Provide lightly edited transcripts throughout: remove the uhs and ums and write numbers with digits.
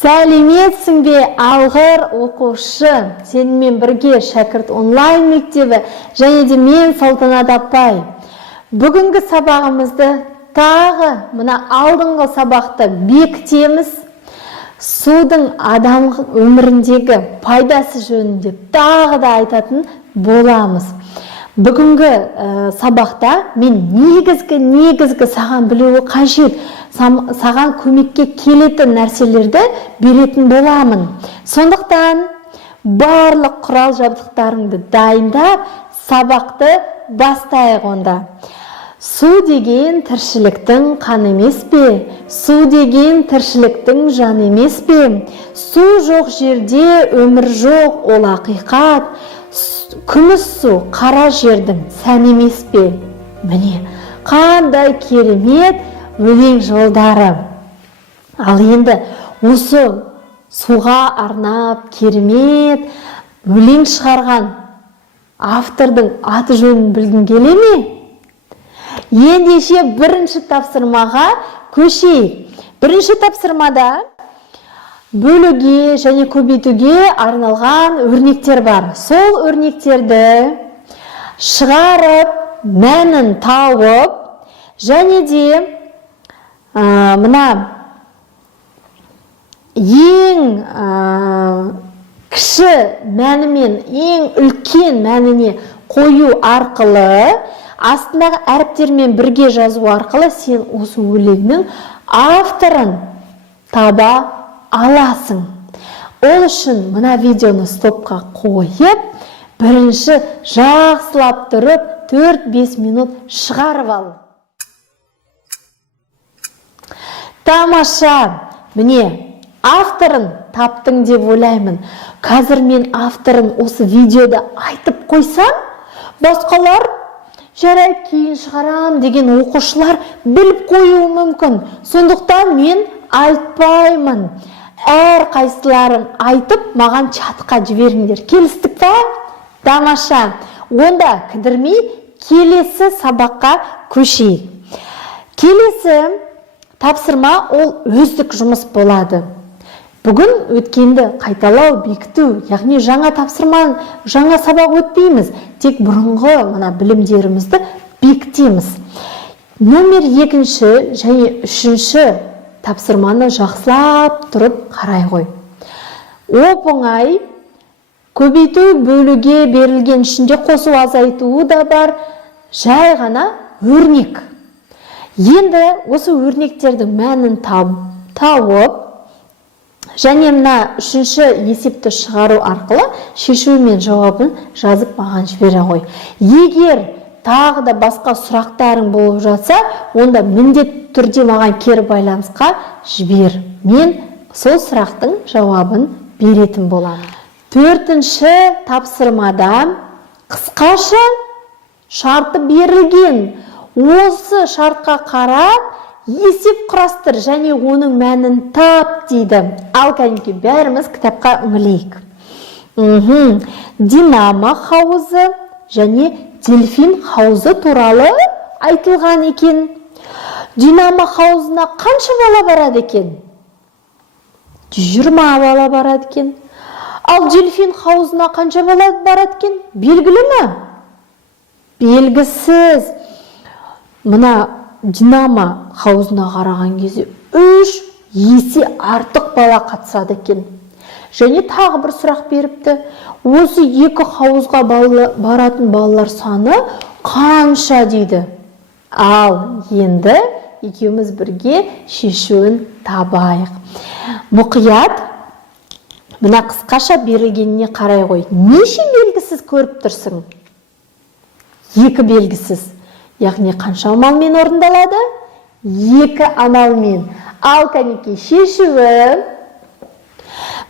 Сәлеметсің бе алғыр оқушы, сенімен бірге шәкірт онлайн мектебі және де мен Салтанат апай. Бүгінгі сабағымызды тағы мына алдыңғы сабақты бекітеміз. Судың адам өміріндегі пайдасы жөнінде тағы да айтатын боламыз. Бүгінгі сабақта мен негізгі саған білуі қажет, саған көмекке келетін нәрселерді беретін боламын. Сондықтан барлық құрал жабдықтарыңды дайындап, сабақты бастайық онда. Су деген тіршіліктің қаны емес пе? Су деген тіршіліктің жаны емес пе? Су жоқ жерде өмір жоқ, ол ақиқат. Күміс су қара жердің сәні емес пе? Міне, қандай керемет өлең жолдары. Ал енді осы суға арнап керемет өлең шығарған автордың аты жөнін білгің келе ме? Ендеше бірінші тапсырмаға көшейік. Бірінші тапсырмада бөлуге және көбейтуге арналған өрнектер бар. Сол өрнектерді шығарып, мәнін тауып, және де мына ең кіші мәнімен ең үлкен мәніне қою арқылы, астындағы әріптермен бірге жазу арқылы сен осы өлеңнің авторын таба аласың. Ол үшін мына видеоны стопқа қойып, бірінші жақсылап тұрып 4-5 минут шығарып ал. Тамаша! Міне, авторын таптың деп ойлаймын. Қазір мен авторын осы видеода айтып қойсам, басқалар жарай кейін шығарам деген оқушылар біліп қоюы мүмкін. Сондықтан мен айтпаймын. Әр қайсыларын айтып, маған чатқа жіберіңдер. Келістік па? Тамаша. Онда кідірмей келесі сабаққа көшейік. Келесі тапсырма ол өздік жұмыс болады. Бүгін өткенді қайталау, бекіту, яғни жаңа тапсырма, жаңа сабақ өтпейміз. Тек бұрынғы мына білімдерімізді бекітеміз. Номер 2 және 3 тапсырманы жақсылап тұрып қарай ғой. Оп-оңай, көбейту, бөлуге берілген ішінде қосу, азайтуы да бар, жай ғана өрнек. Енді осы өрнектердің мәнін тауып, және мына 3 есепті шығару арқылы шешуі мен жауабын жазып маған жібере ғой. Егер тағы да басқа сұрақтарың болып жатса, онда міндетті түрде маған кері байланысқа жібер. Мен сол сұрақтың жауабын беретін боламын. 4 тапсырмада қысқаша шарты берілген. Осы шартқа қарап, есеп құрастыр және оның мәнін тап дейді. Ал кәнеке бәріміз кітапқа үңілейік. Динамо хауызы және дельфин хауызы туралы айтылған екен. Динамо хаузына қанша бала барады екен? 20 бала барады екен. Ал дельфин хаузына қанша бала барады екен? Белгілі ме? Белгісіз. Мына Динамо хаузына қараған кезде 3 есе артық бала қатысады екен. Және тағы бір сұрақ беріпті. Осы 2 хауызға баратын балалар саны қанша дейді. Ал енді екеуміз бірге шешуін табайық. Мұқият, мына қысқаша берілгеніне қарай ғой. Неше белгісіз көріп тұрсың? 2 белгісіз. Яғни қанша амалмен орындалады? 2 амалмен. Ал кәнеке шешуі.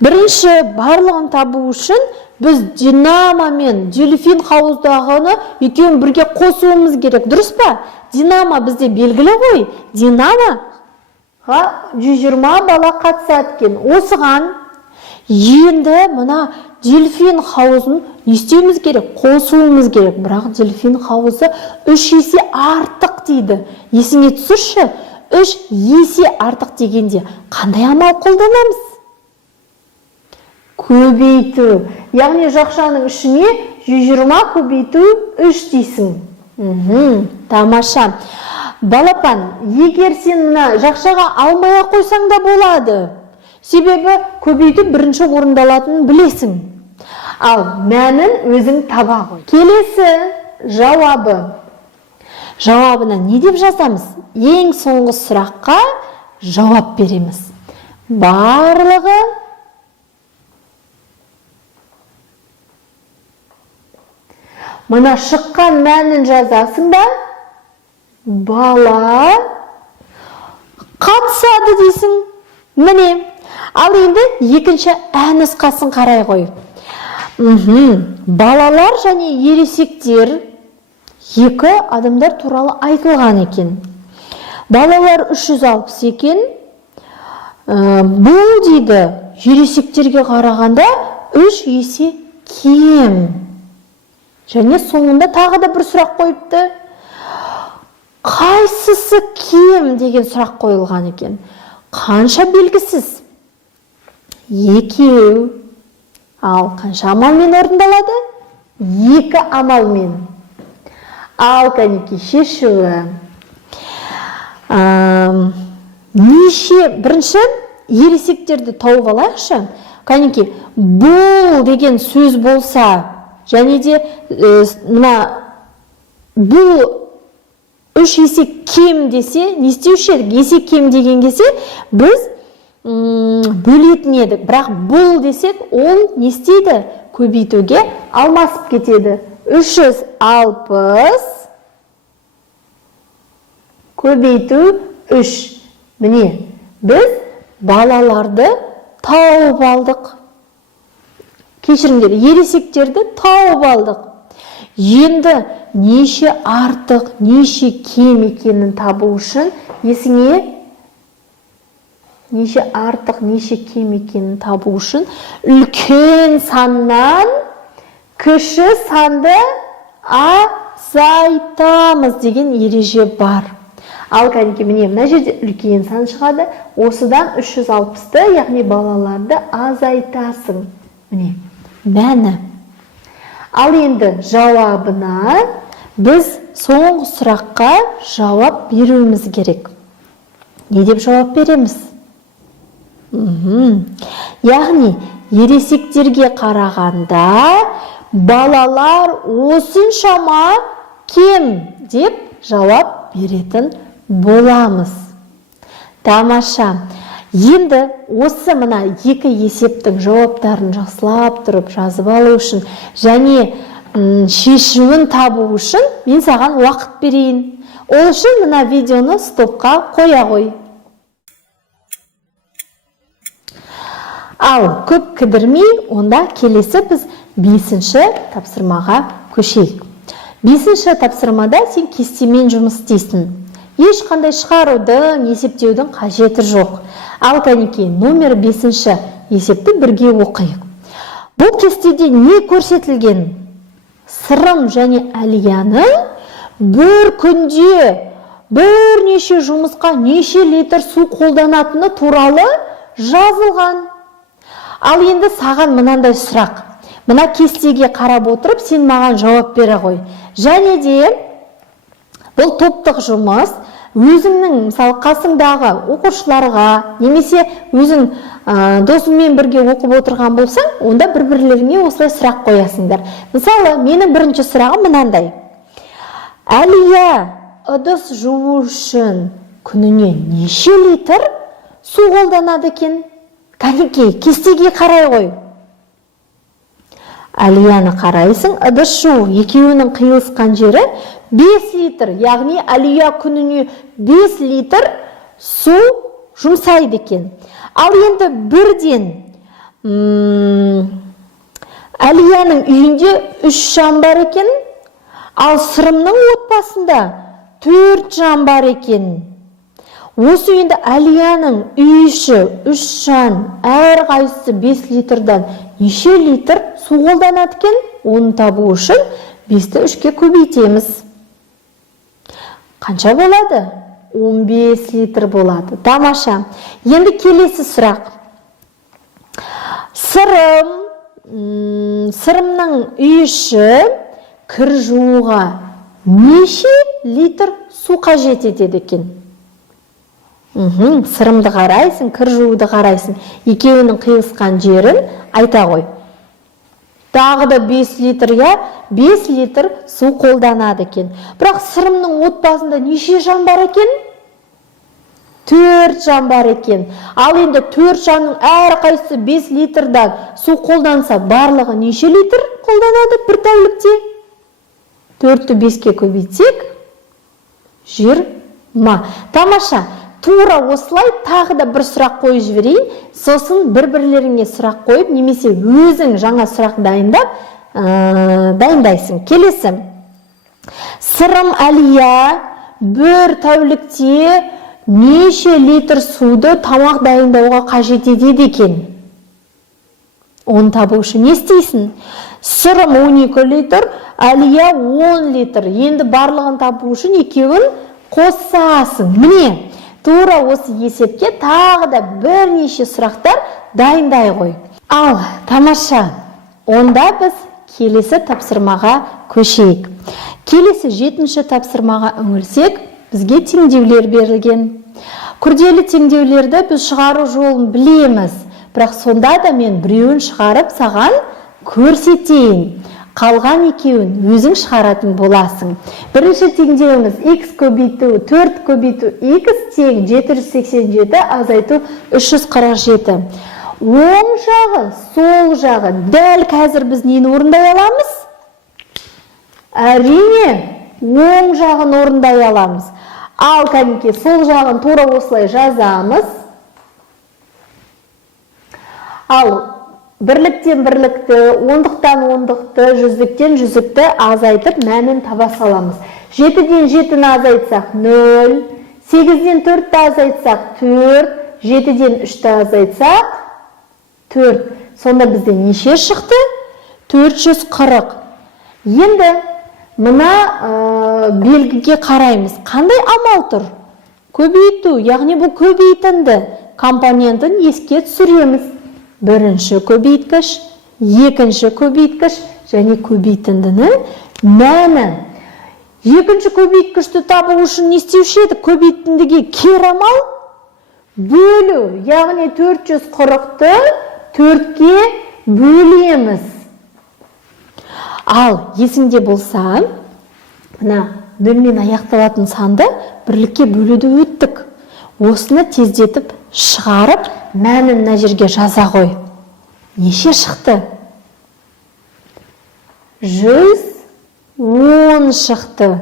Бірінші барлығын табу үшін біз Динамо мен дельфин хауыздағыны екеуін бірге қосуымыз керек. Дұрыс па? Динамо бізде белгілі ғой. Динамоға 120 бала қатысады екен. Осыған енді мына дельфин хаузын не істеуіміз керек? Қосуымыз керек. Бірақ дельфин хауызы 3 есе артық дейді. Есіңе түсірші, 3 есе артық дегенде қандай амал қолданамыз? көбейту. Яғни жақшаның ішіне 120 көбейту 3 дейсің. Тамаша. Балапан, егер сен мына жақшаға алмай қойсаң да болады. Себебі көбейту бірінші орындалатынын білесің. Ал мәнін өзің таба ғой. Келесі жауабы. Жауабына не деп жазамыз? Ең соңғы сұраққа жауап береміз. Барлығы мына шыққан мәнін жазасың да, бала қатысады дейсің. Міне, ал енді екінші ә нұсқасын қарай ғой. Балалар және ересектер екі адамдар туралы айтылған екен. Балалар 360 екен. Бұл дейді, ересектерге қарағанда 3 есе кем. Және соңында тағы да бір сұрақ қойыпты. Қайсысы кем деген сұрақ қойылған екен. Қанша белгісіз? Екеу. Ал қанша амалмен орындалады? 2 амалмен. Ал кәнеки шешуі. Неше бірінші ересектерді тауып алайықшы. Кәнеки бұл деген сөз болса, және де бұл 3 есе кем десе, не істеуші едік? Есе кем деген кесе біз бөлетін едік. Бірақ бұл десек, ол не істейді? Көбейтуге алмасып кетеді. 360 көбейту 3. Міне, біз балаларды тауып алдық. Кешіріңдер, ересектерді тауып алдық. Енді неше артық, неше кем екенін табу үшін есіңе неше артық, неше кем екенін табу үшін үлкен саннан кіші санды азайтамыз деген ереже бар. Ал кәнеки міне мына жерде үлкен сан шығады. Осыдан 360-ты, яғни балаларды азайтасың. Міне, мәні. Ал енді жауабына біз соңғы сұраққа жауап беруіміз керек. Не деп жауап береміз? Яғни, ересектерге қарағанда балалар осыншама кем деп жауап беретін боламыз. Тамаша. Енді осы мына екі есептің жауаптарын жақсылап тұрып жазып алу үшін және шешуін табу үшін мен саған уақыт берейін. Ол үшін мына видеоны стопқа қоя ғой. Ал көп кідірмей, онда келесі біз 5-ші тапсырмаға көшейік. 5-ші тапсырмада сен кестемен жұмыс істейсің. Ешқандай шығарудың, есептеудің қажеті жоқ. Ал кәнеки номер 5-ші есепті бірге оқиық. Бұл кестеде не көрсетілген? Сырым және Әлияның бір күнде бірнеше жұмысқа неше литр су қолданатыны туралы жазылған. Ал енді саған мынандай сұрақ. Мына кестеге қарап отырып, сен маған жауап бере ғой. Және де бұл топтық жұмыс өзіңнің, мысалы, қасыңдағы оқушыларға, немесе өзің досыңмен бірге оқып отырған болсаң, онда бір-бірлеріңе осылай сұрақ қоясыңдар. Мысалы, менің бірінші сұрағым мынандай. Әлия ыдыс жуу үшін күніне неше литр су қолданады екен? Кәнеки, кестеге қарай ғой. Әлияны қарайсың, ыдыс жуу екеуінің қиылысқан жері 5 литр, яғни Әлия күніне 5 литр су жұмсайды екен. Ал енді бірден Әлияның үйінде 3 жан бар екен, ал Сырымның отбасында 4 жан бар екен. Осы енді Әлияның үй іші 3 жан, әр қайсысы 5 литрдан неше литр су қолданады екен? Оны табу үшін 5-ті 3-ке көбейтеміз. Қанша болады? 15 литр болады. Тамаша. Енді келесі сұрақ. сырымның үй іші кір жууға неше литр су қажет етеді екен? Сырымды қарайсың, кір жууды қарайсың. Екеуінің қиылысқан жерін айта қой. Тағы да 5 литр, 5 литр су қолданады екен. Бірақ сырымның отбасында неше жан бар екен? 4 жан бар екен. Ал енді 4 жанның әрқайсысы 5 литрдан су қолданса, барлығы неше литр қолданады бір тәулікте? 4-ті 5-ке көбейтсек, 20. Тамаша. Тура осылай тағы да бір сұрақ қойып жіберейін, сосын бір-бірлеріңе сұрақ қойып, немесе өзің жаңа сұрақ дайындайсың. Келесі. Сырым Әлия бір тәулікте неше литр суды тамақ дайындауға қажет етеді екен? Оны табу үшін не істейсің? Сырым 12 литр, Әлия 10 литр. Енді барлығын табу үшін екеуін қосасың. Міне. Тура осы есепке тағы да бірнеше сұрақтар дайындай қой. Ал, тамаша, онда біз келесі тапсырмаға көшейік. Келесі 7-ші тапсырмаға үңілсек, бізге теңдеулер берілген. Күрделі теңдеулерді біз шығару жолын білеміз, бірақ сонда да мен біреуін шығарып саған көрсетейін. Қалған екеуін өзің шығаратын боласың. Бірінші теңдеуіміз x көбейту 4 көбейту x тең 787 азайту 347. Оң жағы, сол жағы. Дәл қазір біз нені орындай аламыз? Әрине, оң жағын орындай аламыз. Ал кәнеке, сол жағын тура осылай жазамыз. Ал бірліктен бірлікті, ондықтан ондықты, жүздіктен жүздікті азайтып мәнін таба саламыз. 7-ден 7-ні азайтсақ 0, 8-ден 4-ті азайтсақ 4, 7-ден 3-ті азайтсақ 4. Сонда бізде неше шықты? 440. Енді мына белгіге қараймыз. Қандай амал тұр? Көбейту, яғни бұл көбейтінді компонентін еске түсіреміз. Бірінші көбейткіш, екінші көбейткіш және көбейтіндінің мәні. Екінші көбейткішті табу үшін не істеуші еді? Көбейтіндіге кері амал бөлу, яғни 440-ты 4-ке бөлеміз. Ал есіңде болса, мына 0-мен аяқталатын санды бірлікке бөлуді өттік. Осыны тездетіп шығарып, мәнін мына жерге жаза қой. Неше шықты? 110 шықты.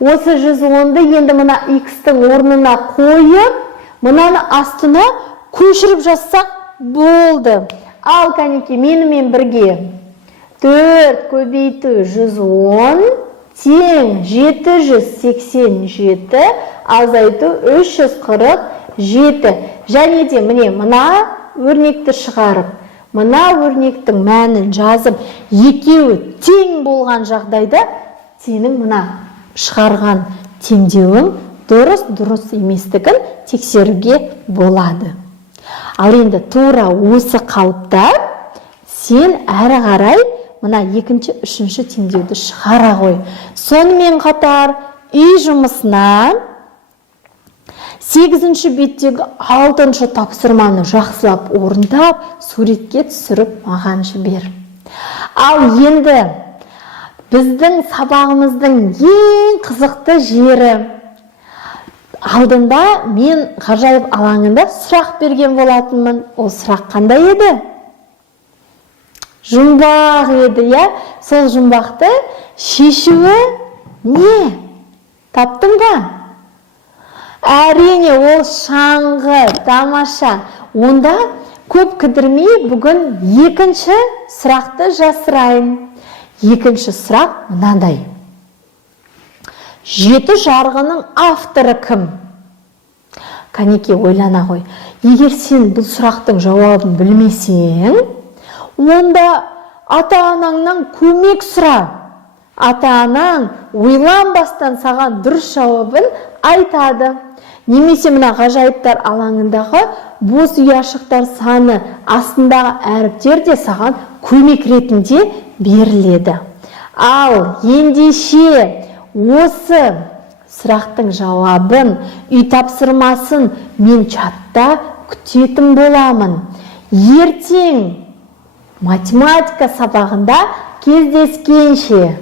Осы 110-ды енді мына x-тің орнына қойып, мынаны астына көшіріп жазсақ болды. Ал кәнеке, менімен бірге 4 көбейту 110 тең 787 азайту 347. Және де міне мына өрнекті шығарып, мына өрнектің мәнін жазып, екеуі тең болған жағдайда сенің мына шығарған теңдеуің дұрыс еместігін тексеруге болады. Ал енді тура осы қалыпта сен әрі қарай мына екінші, үшінші теңдеуді шығара қой. Сонымен қатар үй жұмысына 8-ші беттегі 6-шы тапсырманы жақсылап орындап, суретке түсіріп маған жібер. Ал енді біздің сабағымыздың ең қызықты жері. Алдында мен ғажайып алаңында сұрақ берген болатынмын. Ол сұрақ қандай еді? Жұмбақ еді, сол жұмбақты шешуі не? Таптың ба? Әрине, ол шаңғы, тамаша. Онда көп кідірмей бүгін екінші сұрақты жасырайын. Екінші сұрақ мынандай. 7 жарғының авторы кім? Кәнеке, ойлана ғой. Егер сен бұл сұрақтың жауабын білмесең, онда ата-анаңнан көмек сұра. Ата-анаң ойланбастан саған дұрыс жауабын айтады. немесе мына ғажайыптар алаңындағы бос ұяшықтар саны астындағы әріптер де саған көмек ретінде беріледі. Ал ендеше осы сұрақтың жауабын, үй тапсырмасын мен чатта күтетін боламын. Ертең математика сабағында кездескенше.